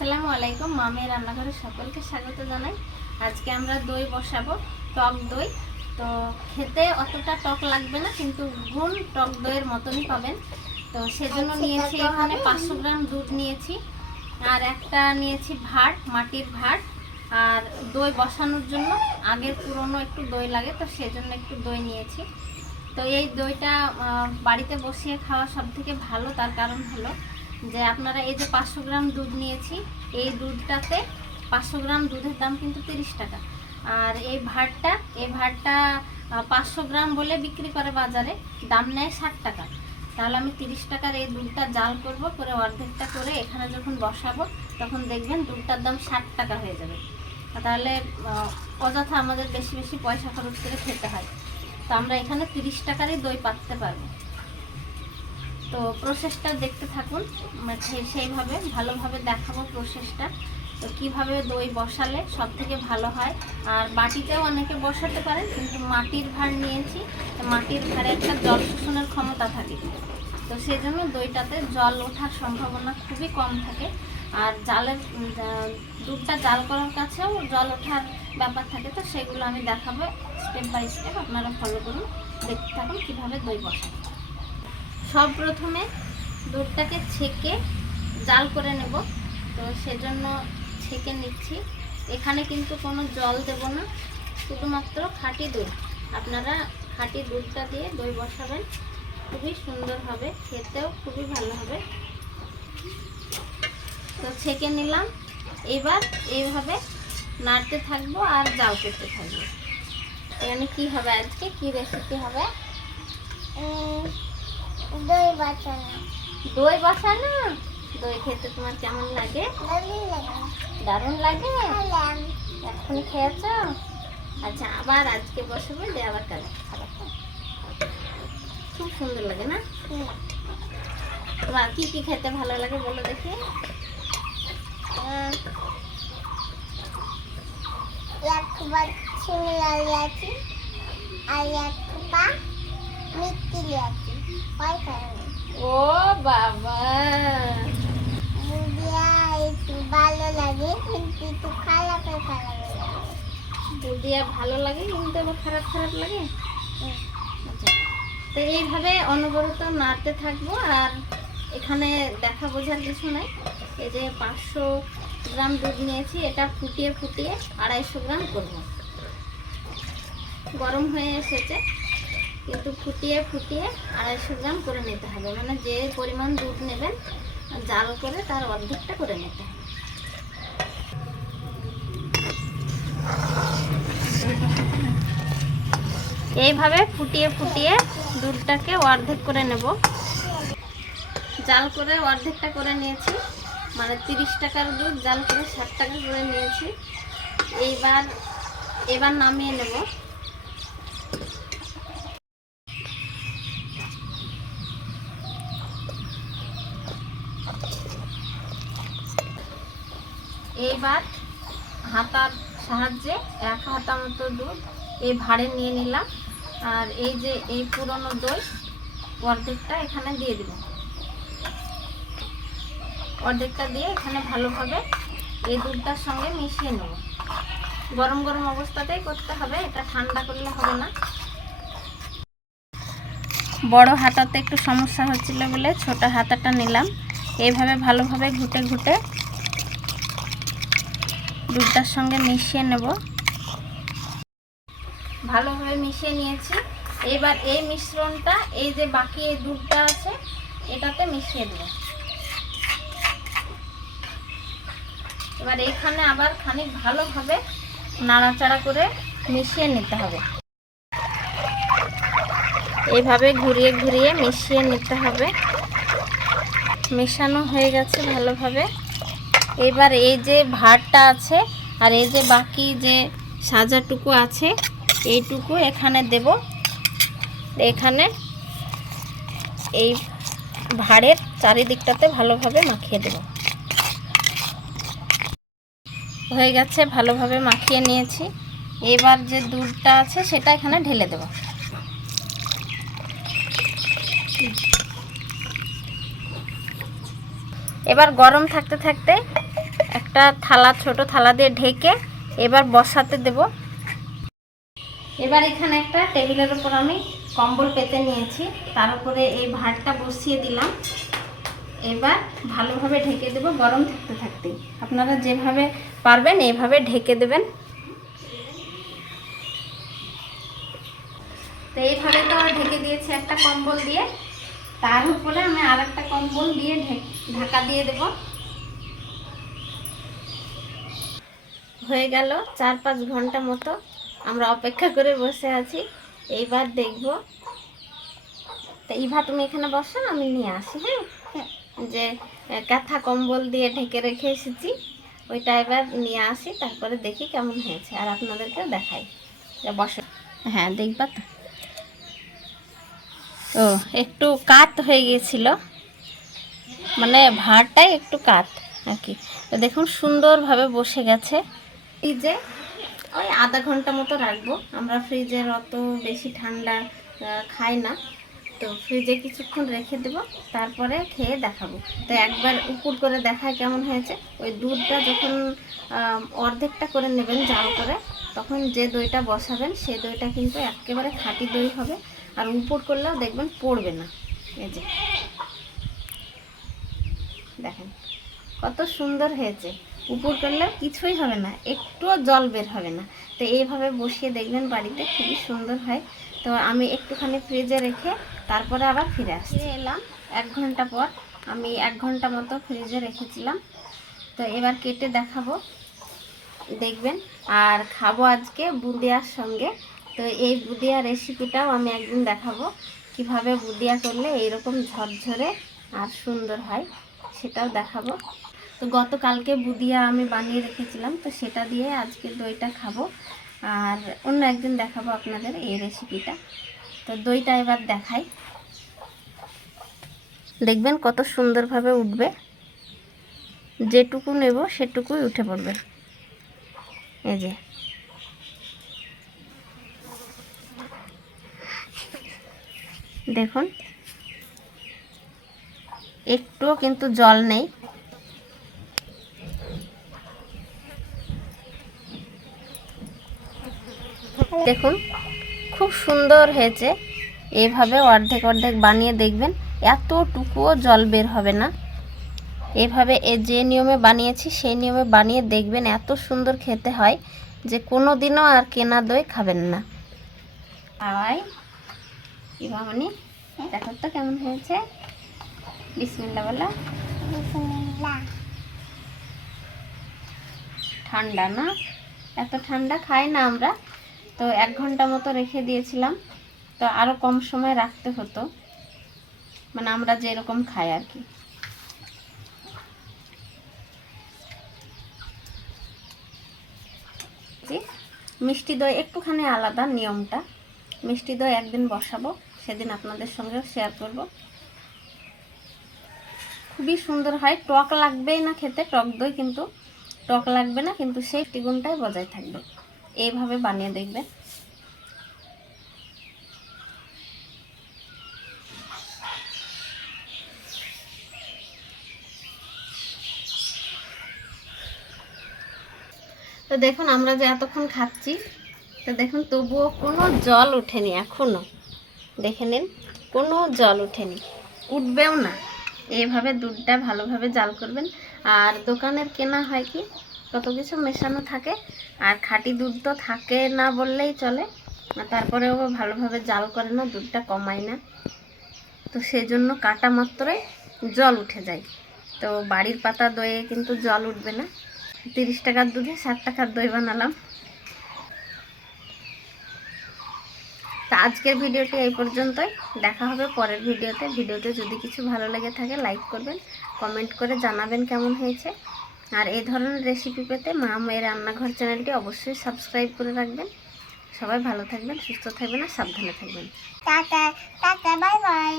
আসসালামু আলাইকুম। মামের রান্নাঘরে সকলকে স্বাগত জানাই। আজকে আমরা দই বসাবো, টক দই। তো খেতে অতটা টক লাগবে না, কিন্তু গুণ টক দইয়ের মতনই পাবেন। তো সেজন্য নিয়েছি এখানে 500 গ্রাম দুধ নিয়েছি, আর একটা নিয়েছি ভাঁড়, মাটির ভাঁড়। আর দই বসানোর জন্য আগের পুরনো একটু দই লাগে, তো সেজন্য একটু দই নিয়েছি। তো এই দইটা বাড়িতে বসিয়ে খাওয়া সব থেকে ভালো। তার কারণ হলো যে আপনারা এই যে 500 গ্রাম দুধ নিয়েছি, এই দুধটাতে 500 গ্রাম দুধের দাম কিন্তু 30 টাকা। আর এই ভাঁড়টা 500 গ্রাম বলে বিক্রি করে বাজারে, দাম নেয় 60 টাকা। তাহলে আমি 30 টাকার এই দুধটা জাল করব, করে অর্ধেকটা করে এখানে যখন বসাবো তখন দেখবেন দুধটার দাম 60 টাকা হয়ে যাবে। তাহলে অযথা আমাদের বেশি বেশি পয়সা খরচ করে খেতে হয়। তো আমরা এখানে 30 টাকারই দই পাততে পারবো। তো প্রসেসটা দেখতে থাকুন, সেইভাবে ভালোভাবে দেখাবো প্রসেসটা। তো কীভাবে দই বসালে সব থেকে ভালো হয়। আর বাটিতেও অনেকে বসাতে পারেন, কিন্তু মাটির ভাঁড় নিয়েছি, মাটির ভাঁড়ে একটা জল শোষণের ক্ষমতা থাকে। তো সেই জন্য দইটাতে জল ওঠার সম্ভাবনা খুবই কম থাকে। আর দুধটা জাল করার কাছেও জল ওঠার ব্যাপার থাকে। তো সেগুলো আমি দেখাবো স্টেপ বাই স্টেপ, আপনারা ফলো করুন, দেখতে থাকুন কীভাবে দই বসাবো। সব প্রথমে দুধটাকে ছেঁকে জাল করে নেব। তো সেজন্য ছেঁকে নিচ্ছি। এখানে কিন্তু কোনো জল দেব না, শুধুমাত্র খাঁটি দুধ। আপনারা খাঁটি দুধটা দিয়ে দই বসাবেন, খুবই সুন্দর হবে, খেতেও খুবই ভালো হবে। তো ছেঁকে নিলাম। এবার এইভাবে নাড়তে থাকবো আর জাল করতে থাকবো। এখানে কি হবে, আজকে কি রেসিপি হবে? দই বানানো। দই বসানো। দই খেতে তোমার কেমন লাগে? দারুণ লাগে। এখন খেয়েছ? আচ্ছা, আবার আজকে বসাবো, দিয়ে আবার কাল খাবার। খুব সুন্দর লাগে না? তোমার কি কি খেতে ভালো লাগে বলো দেখি। ও বাবা, ভালো লাগে কিন্তু একটু খারাপ দুধিয়া ভালো লাগে কিন্তু আবার খারাপ খারাপ লাগে। আচ্ছা, তো এইভাবে অনবরত নাড়তে থাকবো। আর এখানে দেখা বোঝার কিছু নাই। এই যে 500 গ্রাম দুধ নিয়েছি, এটা ফুটিয়ে ফুটিয়ে 250 গ্রাম করব। গরম হয়ে এসেছে, কিন্তু ফুটিয়ে ফুটিয়ে 250 গ্রাম করে নিতে হবে। মানে যে পরিমাণ দুধ নেবেন জাল করে তার অর্ধেকটা করে নিতে হবে। এইভাবে ফুটিয়ে ফুটিয়ে দুধটাকে অর্ধেক করে নেব। জাল করে অর্ধেকটা করে নিয়েছি, মানে 30 টাকার দুধ জাল করে 60 টাকা করে নিয়েছি। এবার নামিয়ে নেব। এইবার হাতার সাহায্যে 1 হাতা মতো দুধ এই ভাঁড়ে নিয়ে নিলাম। আর এই যে এই পুরনো দই অর্ধেকটা এখানে দিয়ে দিব। অর্ধেকটা দিয়ে এখানে ভালোভাবে এই দুধটার সঙ্গে মিশিয়ে নেব। গরম গরম অবস্থাতেই করতে হবে, এটা ঠান্ডা করলে হবে না। বড় হাতাতে একটু সমস্যা হচ্ছিল বলে ছোট হাতাটা নিলাম। এইভাবে ভালোভাবে ঘুটে ঘুটে দুধটার সঙ্গে মিশিয়ে নেব। ভালোভাবে মিশিয়ে নিয়েছি। এবার এই মিশ্রণটা এই যে বাকি এই দুধটা আছে এটাতে মিশিয়ে দেব। এবার এখানে আবার খানিক ভালোভাবে নাড়াচাড়া করে মিশিয়ে নিতে হবে। এইভাবে ঘুরিয়ে ঘুরিয়ে মিশিয়ে নিতে হবে। মেশানো হয়ে গেছে ভালোভাবে। এবার এই যে ভাঁড়টা আছে আর এই যে বাকি যে সাজাটুকু আছে এইটুকু এখানে দেব। এখানে এই ভাঁড়ের চারিদিকটাতে ভালোভাবে মাখিয়ে দেব। হয়ে গেছে, ভালোভাবে মাখিয়ে নিয়েছি। এবার যে দুধটা আছে সেটা এখানে ঢেলে দেব। এবার গরম থাকতে থাকতে একটা থালা, ছোট থালা দিয়ে ঢেকে এবার বসাতে দেব। এবার এখানে একটা টেবিলের উপর আমি কম্বল পেতে নিয়েছি, তার উপরে এই ভাতটা বসিয়ে দিলাম। এবার ভালোভাবে ঢেকে দেব গরম থাকতে থাকতেই। আপনারা যেভাবে পারবেন এইভাবে ঢেকে দেবেন। তো এইভাবে তো ঢেকে দিয়েছি একটা কম্বল দিয়ে, তার উপরে আমি আর একটা কম্বল দিয়ে ঢাকা দিয়ে দেব। হয়ে গেল 4-5 ঘন্টা মতো আমরা অপেক্ষা করে বসে আছি। এইবার দেখব। তো ইভা তুমি এখানে বসো, আমি নিয়ে আসি। হ্যাঁ, যে কাঁথা কম্বল দিয়ে ঢেকে রেখে এসেছি ওইটা এবার নিয়ে আসি, তারপরে দেখি কেমন হয়েছে আর আপনাদেরকেও দেখাই। বসো। হ্যাঁ, দেখবা তো। ও একটু কাত হয়ে গিয়েছিল, মানে ভাতটাই একটু কাত আর কি। তো দেখুন সুন্দরভাবে বসে গেছে। ফ্রিজে ওই আধা ঘন্টা মতো রাখবো। আমরা ফ্রিজের অত বেশি ঠান্ডা খাই না, তো ফ্রিজে কিছুক্ষণ রেখে দেব, তারপরে খেয়ে দেখাবো। তো একবার উপর করে দেখায় কেমন হয়েছে। ওই দুধটা যখন অর্ধেকটা করে নেবেন জাল করে, তখন যে দইটা বসাবেন সেই দইটা কিন্তু একেবারে খাঁটি দই হবে, আর উপর করলেও দেখবেন পড়বে না। এই যে দেখেন কত সুন্দর হয়েছে, উপর করলেও কিছুই হবে না, একটুও জল বের হবে না। তো এইভাবে বসিয়ে দেখবেন বাড়িতে, খুবই সুন্দর হয়। তো আমি একটুখানি ফ্রিজে রেখে তারপরে আবার ফিরে আসছি। এলাম 1 ঘন্টা পর, আমি 1 ঘন্টা মতো ফ্রিজে রেখেছিলাম। তো এবার কেটে দেখাবো, দেখবেন। আর খাবো আজকে বুঁদিয়ার সঙ্গে। তো এই বুঁদিয়া রেসিপিটাও আমি একদিন দেখাবো, কিভাবে বুঁদিয়া করলে এইরকম ঝরঝরে আর সুন্দর হয়, সেটাও দেখাবো। তো গতকালকে বুঁদিয়া আমি বানিয়ে রেখেছিলাম, তো সেটা দিয়ে আজকে দইটা খাবো, আর অন্য একদিন দেখাবো আপনাদের এই রেসিপিটা। তো দইটা এবার দেখাই, দেখবেন কত সুন্দরভাবে উঠবে। যেটুকু নেব সেটুকুই উঠে পড়বে। এই যে দেখুন, একটুও কিন্তু জল নেই। দেখুন খুব সুন্দর হয়েছে। এইভাবে অর্ধেক অর্ধেক বানিয়ে দেখবেন, এতটুকুও জল বের হবে না। এভাবে যে নিয়মে বানিয়েছি সেই নিয়মে বানিয়ে দেখবেন, এত সুন্দর খেতে হয় যে কোনো দিনও আর কেনা দই খাবেন না। খাওয়াই ইভামনি, দেখো তো কেমন হয়েছে। বিসমিল্লাহ বলো। ঠান্ডা না, এত ঠান্ডা খাই না আমরা। তো 1 ঘন্টা মতো রেখে দিয়েছিলাম, তো আরও কম সময় রাখতে হতো, মানে আমরা যেরকম খাই আর কি। মিষ্টি দই একটুখানি আলাদা নিয়মটা, মিষ্টি দই একদিন বসাবো, সেদিন আপনাদের সঙ্গেও শেয়ার করব। খুবই সুন্দর হয়, টক লাগবেই না খেতে, টক দই কিন্তু টক লাগবে না, কিন্তু সেই গুণটাই বজায় থাকবে। এইভাবে বানিয়ে দেখবেন। তো দেখুন আমরা যে এতক্ষণ খাচ্ছি, তো দেখুন তবুও কোনো জল ওঠেনি এখনো। দেখে নিন, কোনো জল ওঠেনি, উঠবেও না। এইভাবে দুধটা ভালোভাবে জাল করবেন। আর দোকানের কেনা হয় কি কত কিছু মেশানো থাকে, আর খাঁটি দুধ তো থাকে না বললেই চলে, তারপরেও ভালোভাবে জাল করে না, দুধটা কমায় না। তো সেজন্য কাটা মাত্রই জল উঠে যায়। তো বাড়ির পাতা দইয়ে কিন্তু জল উঠবে না। 30 টাকার দুধে 60 টাকার দই বানালাম। তা আজকের ভিডিওটি এই পর্যন্তই, দেখা হবে পরের ভিডিওতে। ভিডিওতে যদি কিছু ভালো লেগে থাকে লাইক করবেন, কমেন্ট করে জানাবেন কেমন হয়েছে। আর এই ধরনের রেসিপি পেতে মা মেয়ের রান্নাঘর চ্যানেলটি অবশ্যই সাবস্ক্রাইব করে রাখবেন। সবাই ভালো থাকবেন, সুস্থ থাকবেন আর সাবধানে থাকবেন। Tata tata, bye bye.